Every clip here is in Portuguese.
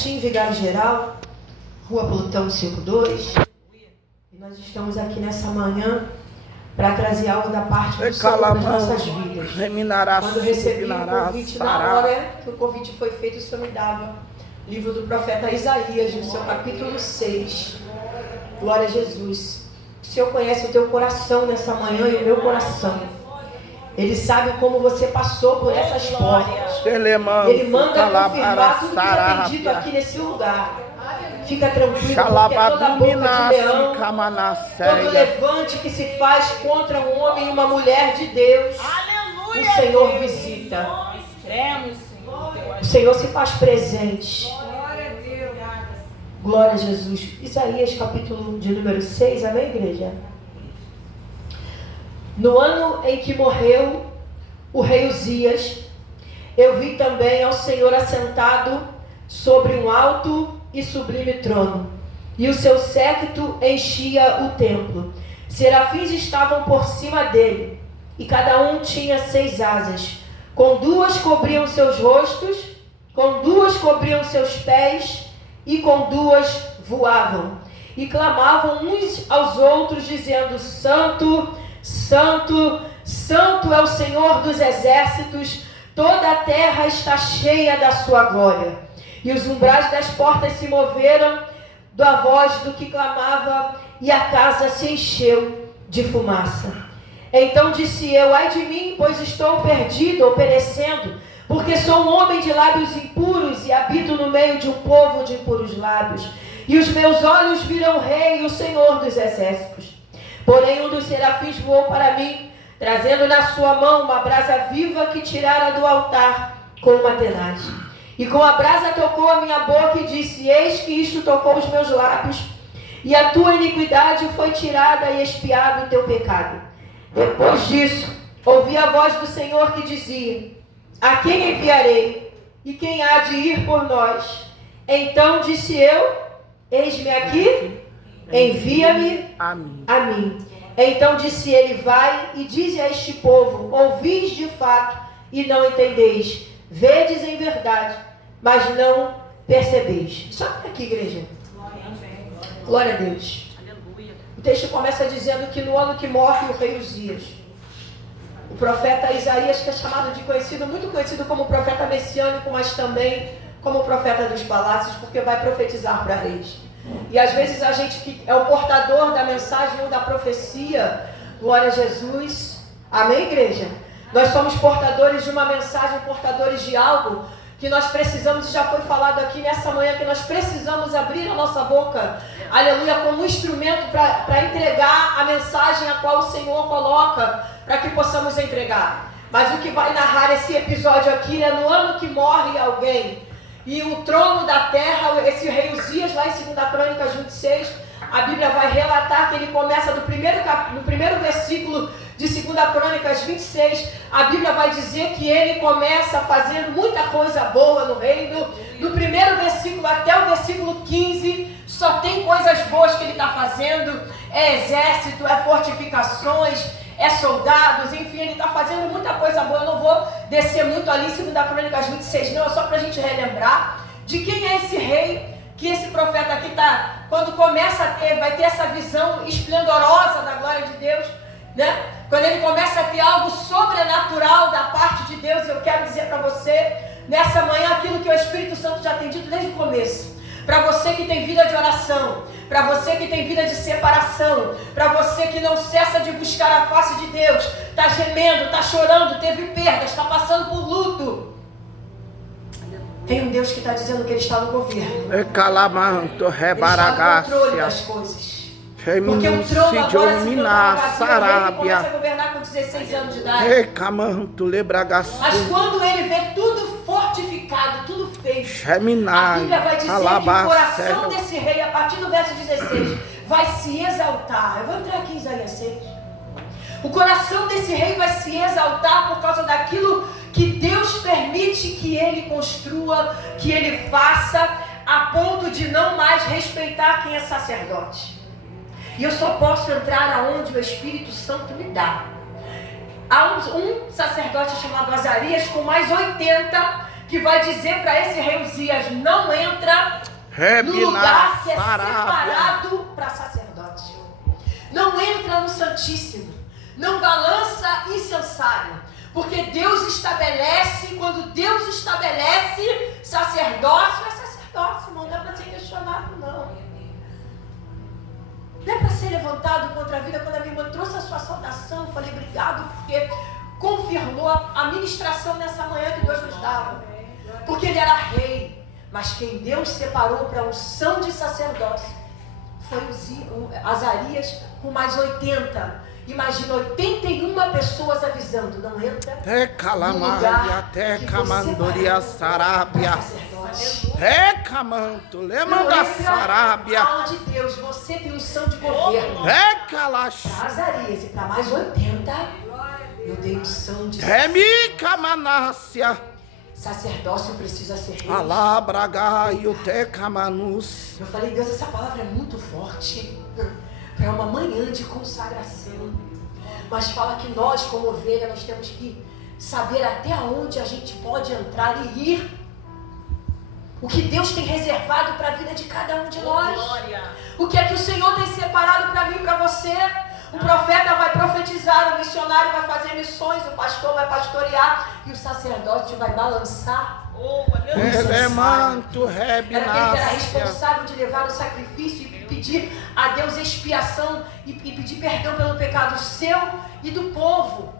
Jardim Vigário Geral, Rua Plutão 52. E nós estamos aqui nessa manhã para trazer algo da parte do Senhor das nossas vidas. Quando recebi o convite, na hora que o convite foi feito, o Senhor me dava o livro do profeta Isaías, no seu capítulo 6. Glória a Jesus. O Senhor conhece o teu coração nessa manhã e o meu coração. Ele sabe como você passou por essas portas. Ele manda confirmar tudo que já tem dito aqui nesse lugar. Fica tranquilo, porque toda boca de leão, todo levante que se faz contra um homem e uma mulher de Deus, aleluia, o Senhor visita. O Senhor se faz presente. Glória a Jesus. Isaías capítulo de número 6, amém, igreja? No ano em que morreu o rei Uzias, eu vi também ao Senhor assentado sobre um alto e sublime trono, e o seu séquito enchia o templo. Serafins estavam por cima dele, e cada um tinha 6 asas. Com 2 cobriam seus rostos, com 2 cobriam seus pés, e com 2 voavam. E clamavam uns aos outros, dizendo: Santo, Santo, Santo é o Senhor dos exércitos, toda a terra está cheia da sua glória. E os umbrais das portas se moveram da voz do que clamava, e a casa se encheu de fumaça. Então disse eu: ai de mim, pois estou perdido ou perecendo, porque sou um homem de lábios impuros e habito no meio de um povo de impuros lábios. E os meus olhos viram o Rei, o Senhor dos exércitos. Porém um dos serafins voou para mim, trazendo na sua mão uma brasa viva que tirara do altar com uma tenaz. E com a brasa tocou a minha boca e disse: eis que isto tocou os meus lábios, e a tua iniquidade foi tirada e expiado o teu pecado. Depois disso, ouvi a voz do Senhor que dizia: a quem enviarei? E quem há de ir por nós? Então disse eu: eis-me aqui, envia-me a mim. Então disse ele: vai e dize a este povo: ouvis de fato e não entendeis, vedes em verdade, mas não percebeis. Só aqui, igreja. Glória a Deus. O texto começa dizendo que no ano que morre o rei Uzias, o profeta Isaías, que é chamado de muito conhecido como profeta messiânico, mas também como profeta dos palácios, porque vai profetizar para reis. E às vezes a gente que é o portador da mensagem ou da profecia, glória a Jesus, amém, igreja? Nós somos portadores de uma mensagem, portadores de algo que nós precisamos, e já foi falado aqui nessa manhã, que nós precisamos abrir a nossa boca, aleluia, como instrumento para entregar a mensagem a qual o Senhor coloca, para que possamos entregar. Mas o que vai narrar esse episódio aqui é no ano que morre alguém, e o trono da terra, esse rei Uzias, lá em 2 Crônicas 26, a Bíblia vai relatar que ele começa no primeiro versículo de 2 Crônicas 26, a Bíblia vai dizer que ele começa fazendo muita coisa boa no reino. Do primeiro versículo até o versículo 15, só tem coisas boas que ele está fazendo. É exército, é fortificações, é soldados, enfim, ele está fazendo muita coisa boa. Eu não vou descer muito ali em 2 Crônicas 26, não, é só para a gente relembrar de quem é esse rei, que esse profeta aqui está, quando começa a ter, vai ter essa visão esplendorosa da glória de Deus, né? Quando ele começa a ter algo sobrenatural da parte de Deus. Eu quero dizer para você, nessa manhã, aquilo que o Espírito Santo já tem dito desde o começo. Para você que tem vida de oração, para você que tem vida de separação, para você que não cessa de buscar a face de Deus, está gemendo, está chorando, teve perdas, está passando por luto. Tem um Deus que está dizendo que Ele está no governo. Ele está no controle das coisas. Porque o trono agora se deu para Davi, começa a governar com 16 anos de idade. Mas quando ele vê tudo fortificado, tudo feito, a Bíblia vai dizer que o coração desse rei, a partir do verso 16, vai se exaltar. Eu vou entrar aqui em Isaías 6. O coração desse rei vai se exaltar por causa daquilo que Deus permite que ele construa, que ele faça, a ponto de não mais respeitar quem é sacerdote. E eu só posso entrar aonde o Espírito Santo me dá. Há um sacerdote chamado Azarias com mais 80 que vai dizer para esse rei Uzias: não entra no lugar que é separado para sacerdote. Não entra no Santíssimo, não balança incensário, porque Deus estabelece, quando Deus estabelece sacerdócio, é sacerdócio, não é para ser questionado, não. Não é para ser levantado contra a vida. Quando a minha irmã trouxe a sua saudação, eu falei obrigado, porque confirmou a ministração nessa manhã que Deus nos dava. Porque ele era rei, mas quem Deus separou para a unção de sacerdócio foi o Azarias com mais 80. Imagina 81 pessoas avisando, não entra no lugar que você Sarabia. Recamanto, lemanda Sarabia. Fala de Deus, você tem unção de governo. Recalash. Para Azarias e para mais 80, eu dei unção de Remicamanácia. sacerdócio precisa ser rei. Alabraga e o Tecamanus. Eu falei, Deus, essa palavra é muito forte para uma manhã de consagração. Mas fala que nós, como ovelha, nós temos que saber até onde a gente pode entrar e ir. O que Deus tem reservado para a vida de cada um de nós. O que é que o Senhor tem separado para mim e para você. O profeta vai profetizar, o missionário vai fazer missões, o pastor vai pastorear e o sacerdote vai balançar. Elemanto Era quem era rebinácia. responsável de levar o sacrifício e pedir a Deus expiação e pedir perdão pelo pecado seu e do povo.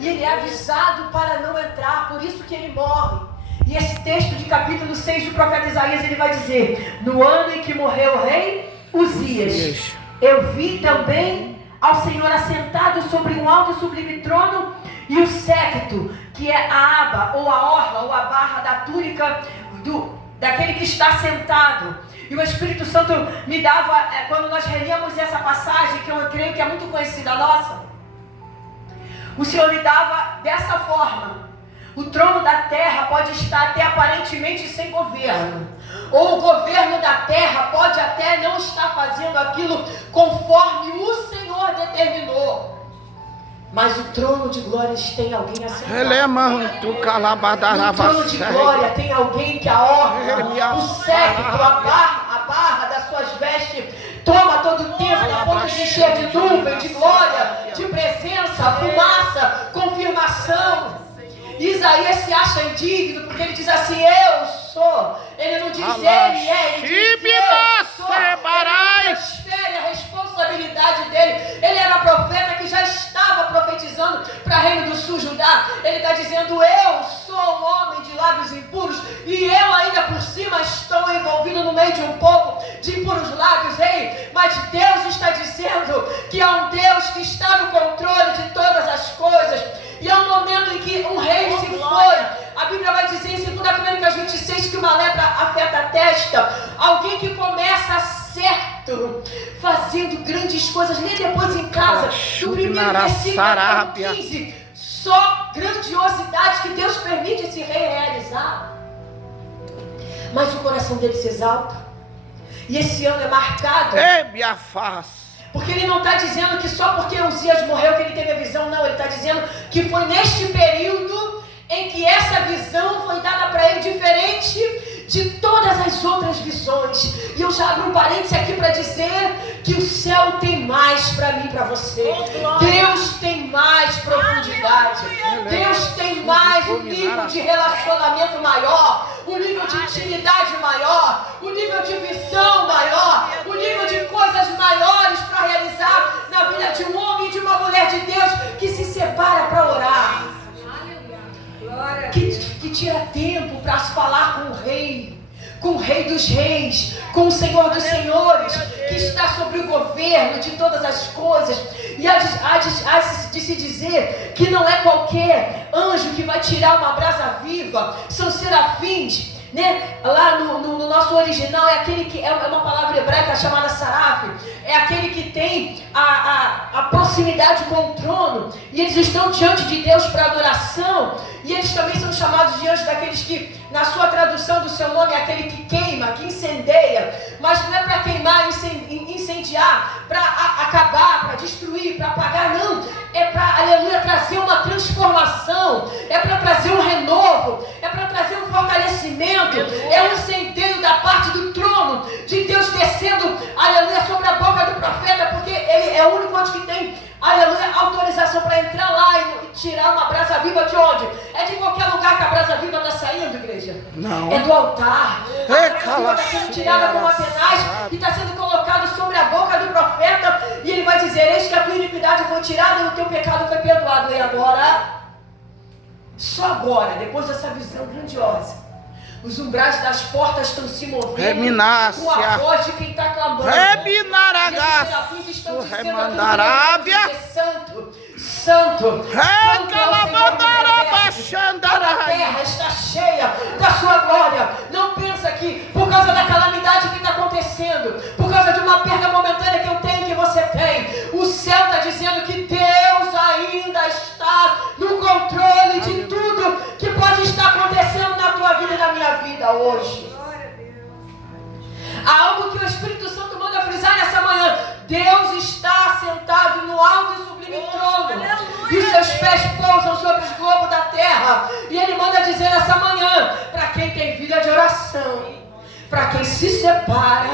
E ele é avisado para não entrar, por isso que ele morre. E esse texto de capítulo 6 do profeta Isaías, ele vai dizer: no ano em que morreu o rei Uzias, eu vi também ao Senhor assentado sobre um alto e sublime trono, e o séquito, que é a aba, ou a orla, ou a barra da túnica daquele que está sentado. E o Espírito Santo me dava, quando nós relíamos essa passagem, que eu creio que é muito conhecida nossa, o Senhor me dava dessa forma: o trono da terra pode estar até aparentemente sem governo, ou o governo da terra pode até não estar fazendo aquilo conforme o Senhor determinou, mas o trono de glórias tem alguém assentado. Elemanto No calabadarava. trono de glória tem alguém que a orla, o séquito, a barra das suas vestes toma todo o tempo a ponto de encher de nuvem, de glória, de presença, fumaça, confirmação. Isaías se acha indigno porque ele diz assim: eu sou. Ele não diz ele é, ele diz eu sou. Ele transfere a responsabilidade dele. Ele era profeta que já estava profetizando para o reino do sul Judá. Ele está dizendo: eu sou um homem de lábios impuros e eu ainda por cima estou envolvido no meio de um povo de impuros lábios. Ei, mas Deus está dizendo que é um Deus que está no controle de todas as coisas. E é um momento em que um rei se foi. A Bíblia vai dizer em 2 Crônicas 26 que uma lepra afeta a testa. Alguém que começa certo, fazendo grandes coisas. Lê depois em casa, do primeiro versículo até o 15. Só grandiosidade que Deus permite esse rei realizar. Mas o coração dele se exalta. E esse ano é marcado. Porque ele não está dizendo que só porque Uzias morreu que ele teve a visão, não. Ele está dizendo que foi neste período em que essa visão foi dada para ele diferente de todas as outras visões. E eu já abro um parênteses aqui para dizer que o céu tem mais para mim e para você. Deus tem mais profundidade. Deus tem mais um nível de relacionamento maior, um nível de intimidade maior, um nível de visão maior, um nível de coisas maiores para realizar na vida de um homem e de uma mulher de Deus que se separa para orar. Que tira tempo para falar com o rei dos reis, com o Senhor dos senhores, que está sobre o governo de todas as coisas. E há de se dizer que não é qualquer anjo que vai tirar uma brasa viva, são serafins, né? Lá no nosso original é aquele que é uma palavra hebraica chamada saraf, é aquele que tem a proximidade com o trono, e eles estão diante de Deus para adoração, e eles também são chamados de anjos daqueles que, na sua tradução do seu nome, é aquele que queima, que incendeia, mas não é para queimar, incendiar, para acabar, para destruir, para apagar, não, é para, aleluia, trazer uma transformação, é para trazer um renovo, é para trazer um fortalecimento, é um incendeio da parte do É o único onde que tem, aleluia, autorização para entrar lá e tirar uma brasa viva de onde? É de qualquer lugar que a brasa viva está saindo, igreja. Não. É do altar. A brasa viva está sendo tirada com uma tenaz e está sendo colocada sobre a boca do profeta. E ele vai dizer: eis que a tua iniquidade foi tirada e o teu pecado foi perdoado. E agora, só agora, depois dessa visão grandiosa, os umbrais das portas estão se movendo com a voz de quem está clamando. Rebinaragaço, remandarábia. Santo, santo. A terra está cheia da sua glória. Não pensa que por causa da calamidade que está acontecendo, por causa de uma perda momentânea que eu tenho, que você tem, o céu está dizendo que Deus ainda está no controle de tudo que pode estar acontecendo na tua vida e na minha vida hoje. Há algo que o Espírito Santo manda frisar nessa manhã: Deus está sentado no alto e sublime trono, e os seus pés pousam sobre os globos da terra. E Ele manda dizer nessa manhã, para quem tem vida de oração, para quem se separa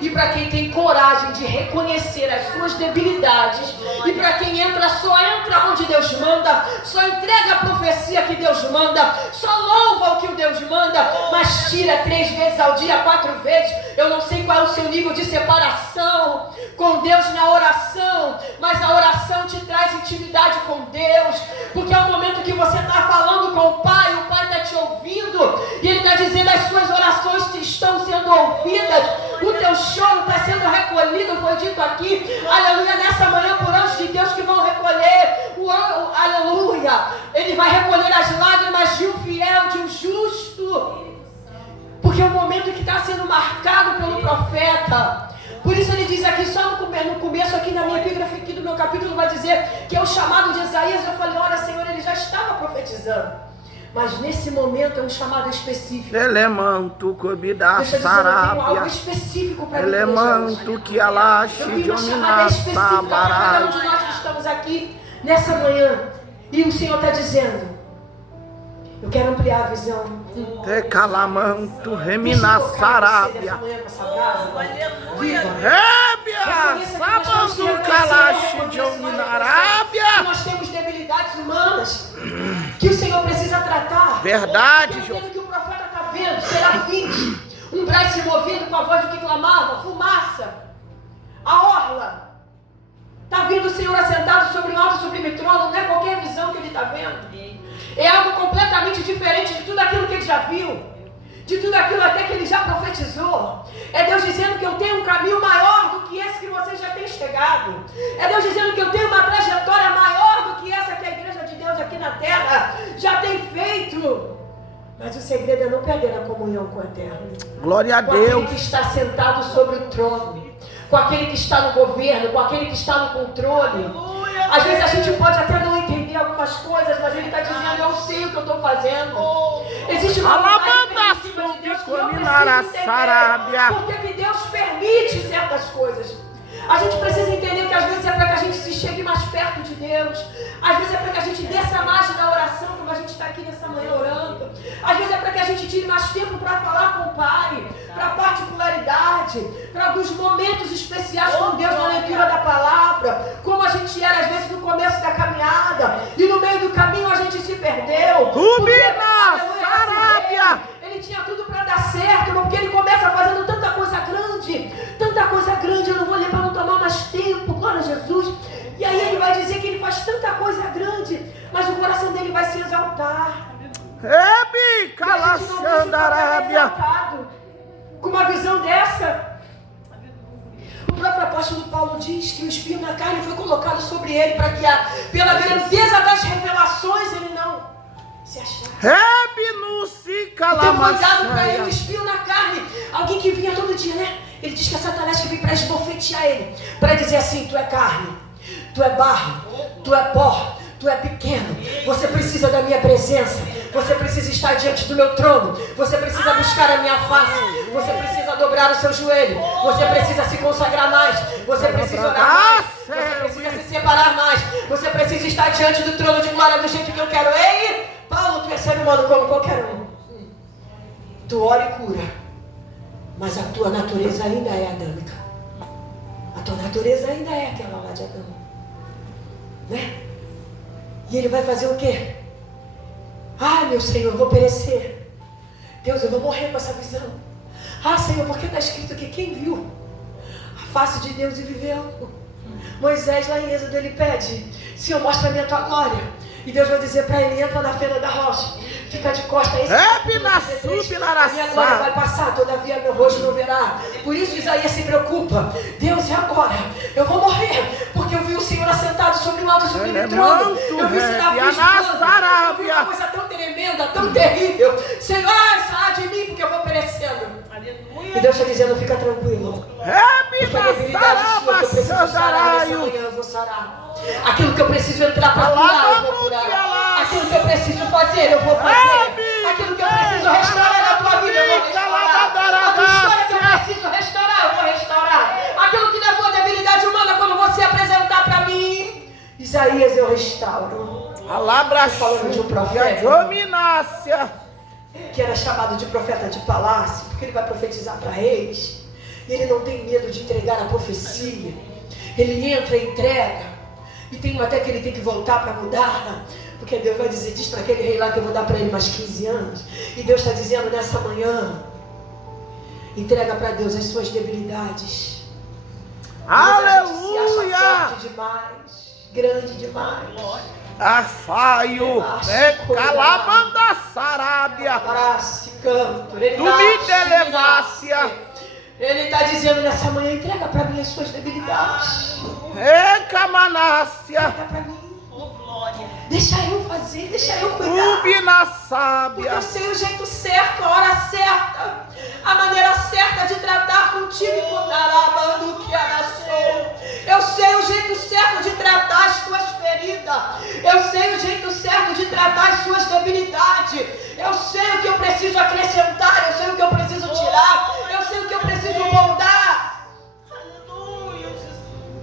e para quem tem coragem de reconhecer as suas debilidades, e para quem só entra onde Deus manda, só entrega a profecia que Deus manda, só louva o que o Deus manda, mas tira 3 vezes ao dia, 4 vezes. Eu não sei qual é o seu nível de separação com Deus na oração, mas a oração te traz intimidade com Deus, porque é o momento que você está falando com o Pai está te ouvindo, e Ele está dizendo: as suas orações estão sendo ouvidas, o teu choro está sendo recolhido, foi dito aqui, aleluia, nessa manhã, por anjos de Deus que vão recolher, aleluia, Ele vai recolher as lágrimas de um fiel, de um justo, porque é o momento que está sendo marcado pelo profeta. Por isso ele diz aqui, só no começo aqui na minha epígrafe, aqui do meu capítulo, vai dizer que é o chamado de Isaías. Eu falei: olha, Senhor, ele já estava profetizando, mas nesse momento é um chamado específico. Elemanto comida Deixa eu dizer, eu tenho algo sarábia. específico para mim. Elemanto que alaxe Eu de tenho uma chamada específica para cada um de ominaçabará. nós que estamos aqui nessa manhã. E o Senhor está dizendo: eu quero ampliar a visão. Tecalamanto remina sarábia. Rébia, sabando calaxe de ominarábia. Nós temos debilidades humanas que o Senhor precisa tratar. Verdade, Eu João. entendo que o profeta está vendo serafins, umbrais se movendo com a voz do que clamava, fumaça, a orla. Está vendo o Senhor assentado sobre um alto e sublime trono. Não é qualquer visão que ele está vendo. É algo completamente diferente de tudo aquilo que ele já viu, de tudo aquilo até que ele já profetizou. É Deus dizendo que eu tenho um caminho maior do que esse que você já tem chegado. É Deus dizendo que eu tenho uma trajetória maior do que essa que a igreja de Deus aqui na terra já tem feito. Mas o segredo é não perder a comunhão com o Eterno. Glória a Com aquele Deus. que está sentado sobre o trono, com aquele que está no governo, com aquele que está no controle. Às vezes a gente pode até não entender algumas coisas, mas ele está dizendo: eu sei o que eu estou fazendo. Existe uma vontade de Deus que eu preciso entender. Por que Deus permite certas coisas? A gente precisa entender que às vezes é para que a gente se chegue mais perto de Deus. Às vezes é para que a gente desça mais da oração, como a gente está aqui nessa manhã orando. Às vezes é para que a gente tire mais tempo para falar com o Pai, para particularidade, para alguns momentos especiais com Deus na leitura da palavra, como a gente era às vezes no começo da caminhada, e no meio do caminho a gente se perdeu. Rubina, sarábia. Ele tinha tudo para dar certo, porque ele começa fazendo tanta coisa grande, eu não vou ler para não tomar mais tempo, glória a Jesus. E aí ele vai dizer que ele faz tanta coisa grande, mas o coração dele vai se exaltar. Rebi, calaxandarábia. Com uma visão dessa, o próprio apóstolo Paulo diz que o espinho na carne foi colocado sobre ele para que pela grandeza das revelações ele não se achasse. Rebi no se Então foi dado para ele o calamachaia. espinho na carne, alguém que vinha todo dia, né? Ele diz que é Satanás que vem para esbofetear ele, para dizer assim: tu é carne, tu é barro, tu é pó, tu é pequeno, você precisa da minha presença, você precisa estar diante do meu trono, você precisa buscar a minha face, você precisa dobrar o seu joelho, você precisa se consagrar mais, você precisa orar mais, você precisa se separar mais, você precisa estar diante do trono de glória do jeito que eu quero. Ei, Paulo, tu é ser humano como qualquer um, tu ora e cura, mas a tua natureza ainda é adâmica. A tua tua natureza ainda é aquela lá de Adão, né? E ele vai fazer o quê? Ah, meu Senhor, eu vou perecer. Deus, eu vou morrer com essa visão. Ah, Senhor, porque está escrito que quem viu a face de Deus e viveu? Moisés lá em Êxodo, ele pede: Senhor, mostra-me a tua glória. E Deus vai dizer para ele: entra na fenda da rocha, fica de costas. A minha glória vai passar, todavia meu rosto não verá. Por isso Isaías se preocupa. Deus, e agora? Eu vou morrer, porque eu vi o Senhor assentado sobre um alto e sublime trono. Eu vi esse Davi estando. Eu vi uma coisa tão tremenda, tão terrível. Senhor, sai de mim, porque eu vou perecendo. E Deus está dizendo: fica tranquilo. Porque a debilidade sua que eu preciso sarar nessa manhã, eu vou sarar. Aquilo que eu preciso entrar para curar, eu vou curar. Aquilo que eu preciso fazer, eu vou fazer. Aquilo que eu preciso restaurar na tua vida, eu vou restaurar. A tua história que eu preciso restaurar, eu vou restaurar. Aquilo que na tua debilidade humana, quando você apresentar para mim, Isaías, eu restauro. Falando de um profeta que era chamado de profeta de palácio, porque ele vai profetizar para reis. E ele não tem medo de entregar a profecia. Ele entra e entrega. E tem até que ele tem que voltar para mudar, porque Deus vai dizer: diz para aquele rei lá que eu vou dar para ele mais 15 anos. E Deus está dizendo nessa manhã: entrega para Deus as suas debilidades. Aleluia! Se acha forte demais, grande demais. Afaio, calabanda sarábia, tu me delevácia. Ele está dizendo nessa manhã: entrega para mim as suas debilidades. Camanácia. Entrega para mim. Deixa eu fazer, deixa eu cuidar. Porque eu sei o jeito certo, a hora certa, a maneira certa de tratar contigo e com que eu sei o jeito certo de tratar as tuas feridas. Eu sei o jeito certo de tratar as suas debilidades. Eu sei o que eu preciso acrescentar, eu sei o que eu preciso tirar, eu sei o que eu preciso moldar.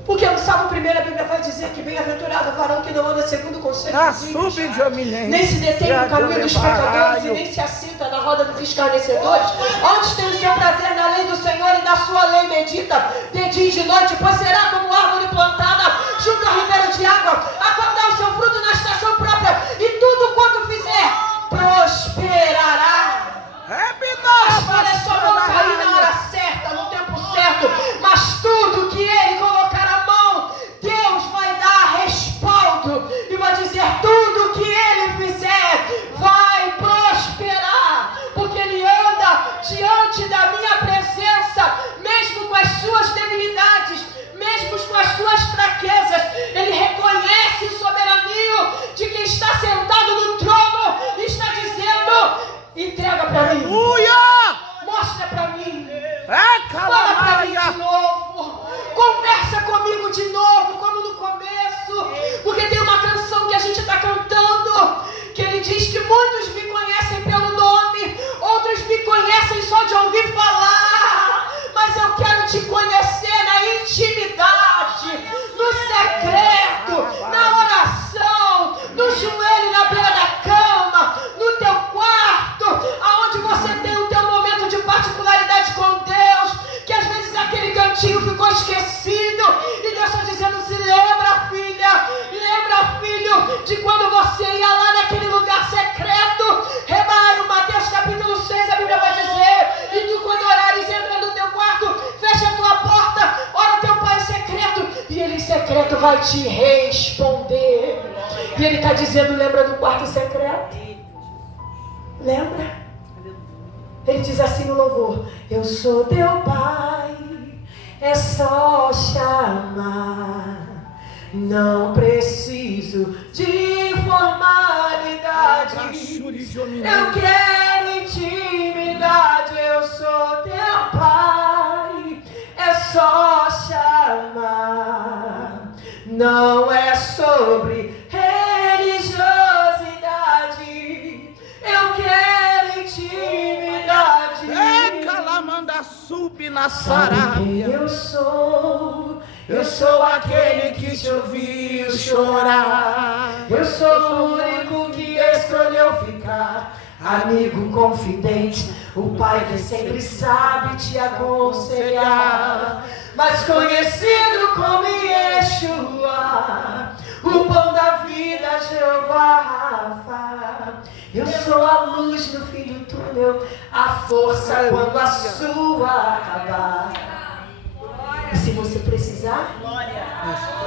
Porque no Salmo 1 a Bíblia vai dizer que bem-aventurado o varão que não anda segundo o conselho dos ímpios, nem se detém no caminho dos pecadores e nem se assenta na roda dos escarnecedores. Onde tem o seu prazer na lei do Senhor e na sua lei medita de dia e de noite, pois será como árvore plantada junto ao ribeiro de água, a qual dá o seu fruto na estação própria, e tudo quanto fizer prosperará. As folhas só vão cair na hora certa, no tempo certo, mas tudo que ele colocar a mão, Deus vai dar respaldo e vai dizer: tudo que ele fizer vai prosperar, porque ele anda diante da minha presença, mesmo com as suas debilidades, mesmo com as suas fraquezas. Ele reconhece o soberania de quem está sentado no trono e está dizendo: entrega para mim. Mostra para mim. Fala para mim de novo. Conversa comigo de novo, como no começo. Porque tem uma canção que a gente está cantando, que ele diz que muitos me conhecem pelo nome, outros me conhecem só de ouvir falar. Mas eu quero te conhecer na intimidade, no secreto, na oração, no joelho, na beira da cama, no teu quarto, aonde você tem o teu momento de particularidade com Deus, que às vezes aquele cantinho ficou esquecido, e Deus está dizendo: se lembra, filha, lembra, filho, de quando você ia lá naquele lugar secreto. Rebaio, Mateus capítulo 6, a Bíblia vai dizer: e tu, quando orares, entra no teu quarto, fecha a tua porta, ora o teu pai em secreto, e ele em secreto vai te responder. E ele está dizendo: lembra do quarto secreto? Lembra? Ele diz assim no louvor: eu sou teu pai, é só chamar, não preciso de formalidade, eu quero intimidade. Eu sou teu pai, é só chamar, não é sobre religiosidade, eu quero intimidade. Calamanda sube na sarábia. Eu sou aquele que te ouviu chorar. Eu sou o único que escolheu ficar, amigo confidente, o pai que sempre sabe te aconselhar, mas conhecido come Yeshua, o pão da vida, Jeová Rafa. Eu sou a luz no fim do túnel, a força quando a sua acabar. E se você precisar,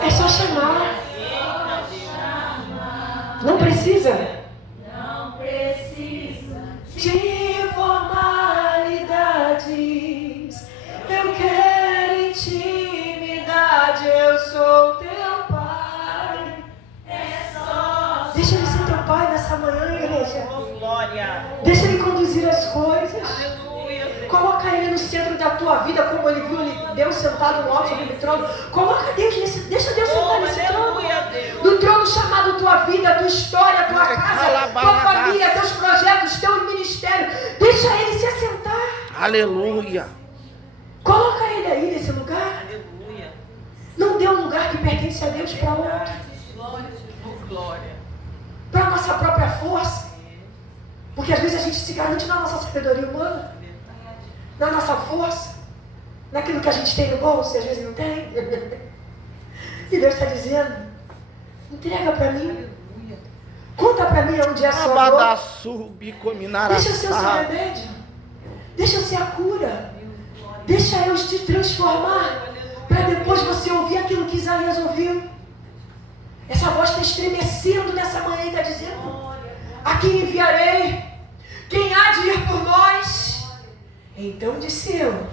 é só chamar. Não precisa? Não precisa de formalidades. Eu quero intimidade. Eu sou teu pai. Deixa ele ser teu pai nessa manhã, igreja. Deixa ele conduzir as coisas. Coloca ele no centro da tua vida, como ele viu Deus sentado no alto sobre o trono. Coloca Deus nesse, deixa Deus sentar nesse trono. No trono chamado tua vida, tua história, tua casa, tua família, teus projetos, teu ministério. Deixa ele se assentar. Aleluia. Coloca ele aí nesse lugar. Não dê um lugar que pertence a Deus para outro. Para a nossa própria força. Porque às vezes a gente se garante na nossa sabedoria humana, na nossa força, naquilo que a gente tem no bolso e às vezes não tem. E Deus está dizendo, entrega para mim. Conta para mim onde é a sua dor. Deixa eu ser o seu remédio. Deixa eu ser a cura. Deixa eu te transformar, para depois você ouvir aquilo que Isaías ouviu. Essa voz está estremecendo nessa manhã e está dizendo, a quem enviarei? Quem há de ir por nós? Então disse eu,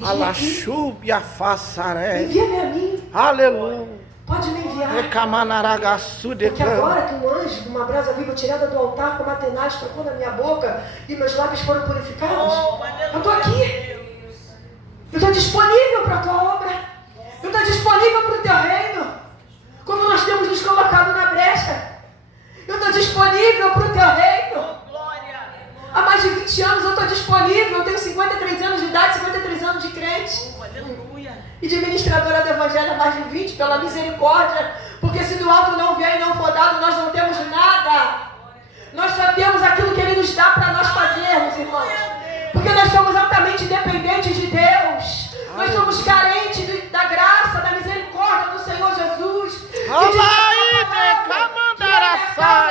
Alachúbia façaré. envia-me a mim. Aleluia. Pode me enviar. Porque Porque agora que um anjo, uma brasa viva tirada do altar, como Atenaz, tocou na minha boca e meus lábios foram purificados, eu estou aqui. Eu estou disponível para a tua obra. Eu estou disponível para o teu reino. Como nós temos nos colocado na brecha. Eu estou disponível para o teu reino. Há mais de 20 anos eu estou disponível. Eu tenho 53 anos de idade, 53 anos de crente. E de ministradora do Evangelho há mais de 20, pela misericórdia. Porque se do alto não vier e não for dado, nós não temos nada. Nós só temos aquilo que Ele nos dá para nós fazermos, irmãos. Porque nós somos altamente dependentes de Deus. Nós somos carentes da graça, da misericórdia do Senhor Jesus. E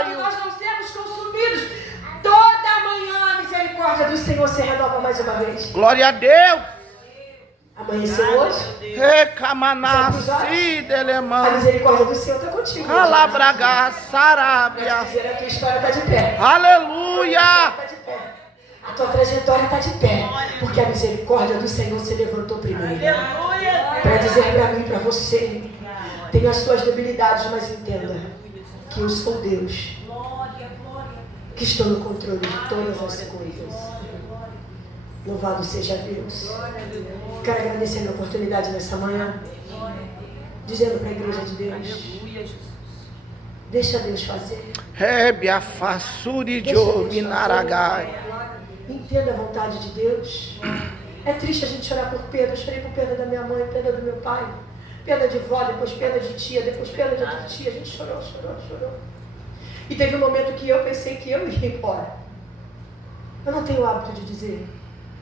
de nós não sermos consumidos. Toda manhã a misericórdia do Senhor se renova mais uma vez. Glória a Deus. Amanheceu hoje. A misericórdia do Senhor está contigo. Calabraga, Sarábia. Quer dizer, a tua história está de pé. Aleluia. A tua trajetória está de pé. Porque a misericórdia do Senhor se levantou primeiro. Para dizer para mim e para você. Tenho as suas debilidades, mas entenda que eu sou Deus. Que estou no controle de todas as coisas. Louvado seja Deus. Quero agradecer a minha oportunidade nessa manhã. Dizendo para a igreja de Deus. Deixa Deus fazer. Rebia façuri de Minaragai. Entenda a vontade de Deus. É triste a gente chorar por perda. Eu chorei por perda da minha mãe, perda do meu pai, perda de vó, depois perda de tia, depois perda de outra tia. A gente chorou. E teve um momento que eu pensei que eu ia embora. Eu não tenho o hábito de dizer,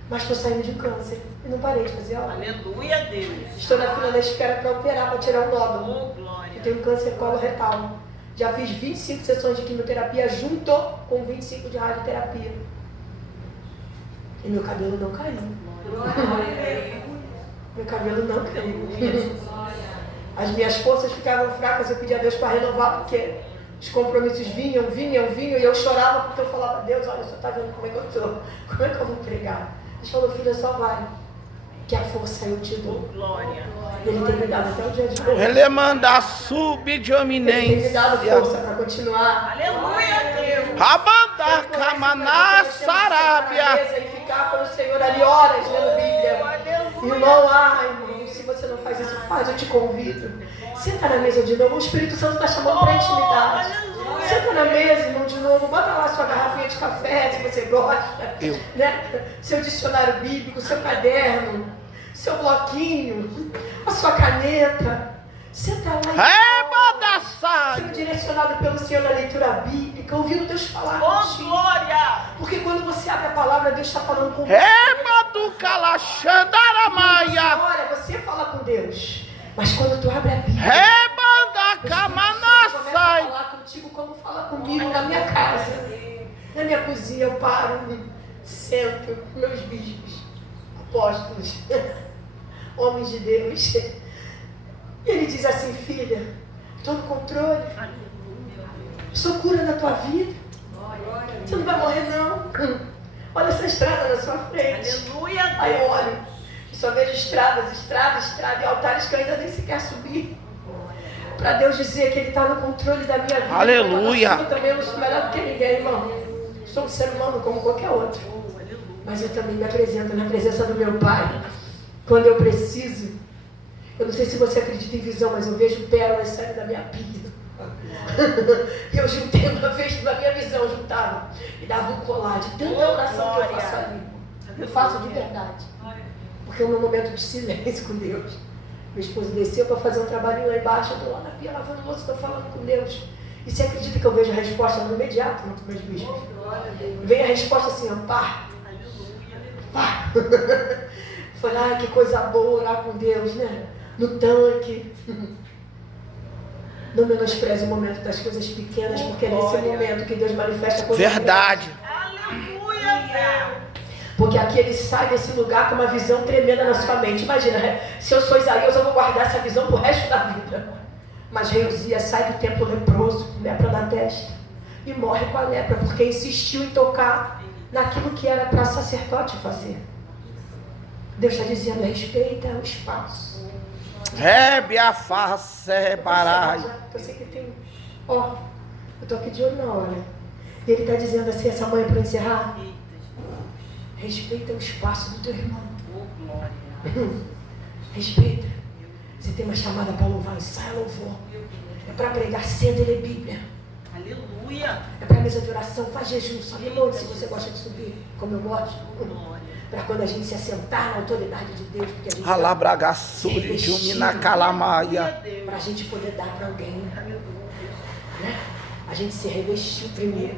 mas estou saindo de um câncer e não parei de fazer obra. Aleluia, Deus. Estou na fila da espera para operar, para tirar um nódulo. Oh, glória. Eu tenho câncer coloretal. Já fiz 25 sessões de quimioterapia junto com 25 de radioterapia. E meu cabelo não caiu. Meu cabelo não caiu. As minhas forças ficavam fracas, eu pedia a Deus para renovar, porque os compromissos vinham, e eu chorava porque eu falava, Deus, olha, o Senhor está vendo como é que eu estou, como é que eu vou pregar? Deus falou, filha, só vai, que a força eu te dou. Glória. E Ele tem me dado até o dia de hoje. Ele manda sub de Ele tem me dado eminência. força para continuar. Aleluia, Deus. Abanda Camaná Sarábia. E ficar com o Senhor ali horas lendo Bíblia. Irmão, irmão, se você não faz isso, faz, eu te convido. Senta na mesa de novo, o Espírito Santo está chamando para intimidade. Senta na mesa, irmão, de novo, bota lá sua garrafinha de café, se você gosta. Né? Seu dicionário bíblico, seu caderno, seu bloquinho, a sua caneta. Senta lá e sendo direcionado pelo Senhor na leitura bíblica, ouvindo Deus falar Oh, contigo. glória. Porque quando você abre a palavra, Deus está falando com você. Eba do Calaxandaramaia. Olha, você fala com Deus. Mas quando tu abre a Bíblia, Rebanda começa a camanaçai. falar contigo como fala comigo na minha casa. Na minha cozinha eu paro, sento, meus bispos, apóstolos, homens de Deus. E ele diz assim: filha, estou no controle. Sou cura na tua vida. Você não vai morrer não. Olha essa estrada na sua frente. Aleluia. Aí eu olho, só vejo estrada e altares que eu ainda nem sequer subi. Para Deus dizer que Ele está no controle da minha vida. Aleluia. Eu também não sou melhor do que ninguém, irmão. Sou um ser humano como qualquer outro. Mas eu também me apresento na presença do meu Pai. Quando eu preciso. Eu não sei se você acredita em visão, mas eu vejo pérolas saindo da minha vida. E eu juntei uma vez na minha visão, juntava e dava um colar de tanta oração que eu faço ali. Eu faço de verdade. Porque é o meu momento de silêncio com Deus. Meu esposo desceu para fazer um trabalhinho lá embaixo, eu estou lá na pia lavando louça, estou falando com Deus. E você acredita que eu vejo a resposta no imediato nos meus bispos? Vem a resposta assim, ó, pá. Pá. Falei, ai, que coisa boa orar com Deus, né? No tanque. Não menospreze o momento das coisas pequenas, porque é nesse momento que Deus manifesta a coisa Verdade. Aleluia, Deus. Porque aqui ele sai desse lugar com uma visão tremenda na sua mente. Imagina, se eu sou Isaías, eu vou guardar essa visão pro resto da vida. Mas rei Uzias sai do templo leproso, lepra na testa, e morre com a lepra, porque insistiu em tocar naquilo que era para sacerdote fazer. Deus está dizendo: respeita o espaço. Rebe a face barai. Eu sei que tem. Ó, eu estou aqui de olho na hora. E ele está dizendo assim, essa manhã para encerrar: respeita o espaço do teu irmão. Respeita. Você tem uma chamada para louvar, ensaia louvor. É para pregar, senta e ler Bíblia. Aleluia. É para mesa de oração, faz jejum, sobe monte se você gosta de subir, como eu gosto. Para quando a gente se assentar na autoridade de Deus, porque a gente Alabragaçuri de umina calamaia. para a gente poder dar para alguém. Né? A gente se revestiu primeiro.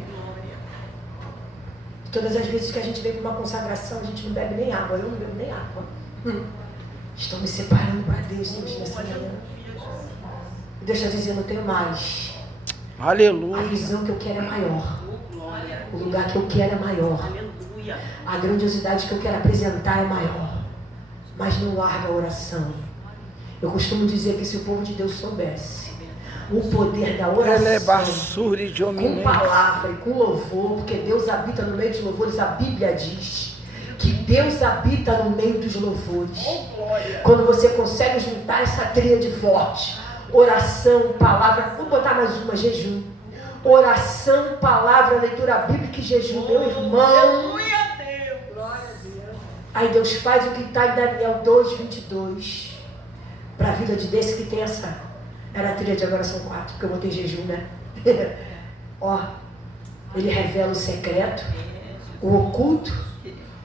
Todas as vezes que a gente vem com uma consagração, a gente não bebe nem água. Eu não bebo nem água. Estou me separando para Deus hoje nessa manhã. Deus está dizendo: eu tenho mais. A Aleluia. visão que eu quero é maior. O lugar que eu quero é maior. Aleluia. A grandiosidade que eu quero apresentar é maior. Mas não larga a oração. Eu costumo dizer que se o povo de Deus soubesse o poder da oração, de com palavra e com louvor, porque Deus habita no meio dos louvores, a Bíblia diz que Deus habita no meio dos louvores. Quando você consegue juntar essa tríade forte, oração, palavra, vou botar mais uma, jejum. Oração, palavra, leitura bíblica e jejum, meu irmão. Aleluia, Deus. Aí Deus faz o que está em Daniel 2:22. Para a vida de desse que tem essa. Era a tríade, agora são 4, porque eu botei jejum, né? Ó, ele revela o secreto, o oculto,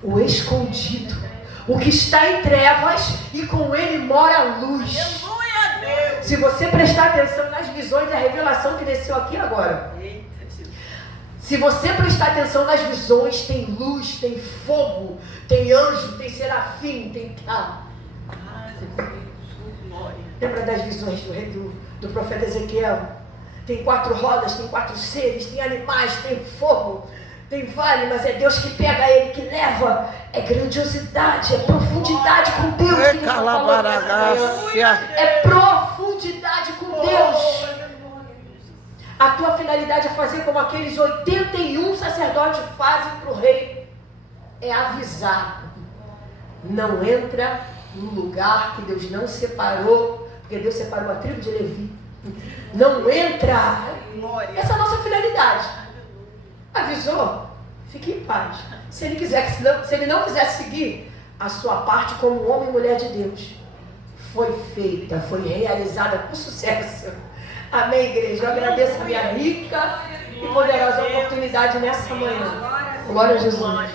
o escondido, o que está em trevas, e com ele mora a luz. Aleluia, Deus. Se você prestar atenção nas visões e a revelação que desceu aqui agora, se você prestar atenção nas visões, tem luz, tem fogo, tem anjo, tem serafim, tem... Lembra das visões do profeta Ezequiel? Tem 4 rodas, tem 4 seres, tem animais, tem fogo, tem vale, mas é Deus que pega ele, que leva. É grandiosidade, é profundidade com Deus. É calabaragacia. É profundidade com Deus. A tua finalidade é fazer como aqueles 81 sacerdotes fazem para o rei. É avisar. Não entra no lugar que Deus não separou. Porque Deus separou a tribo de Levi. Não entra. Essa é a nossa finalidade. Avisou? Fique em paz. Se ele não quiser seguir a sua parte como homem e mulher de Deus, foi feita, foi realizada com sucesso. Amém, igreja? Eu agradeço a minha rica e poderosa oportunidade nessa manhã. Glória a Jesus.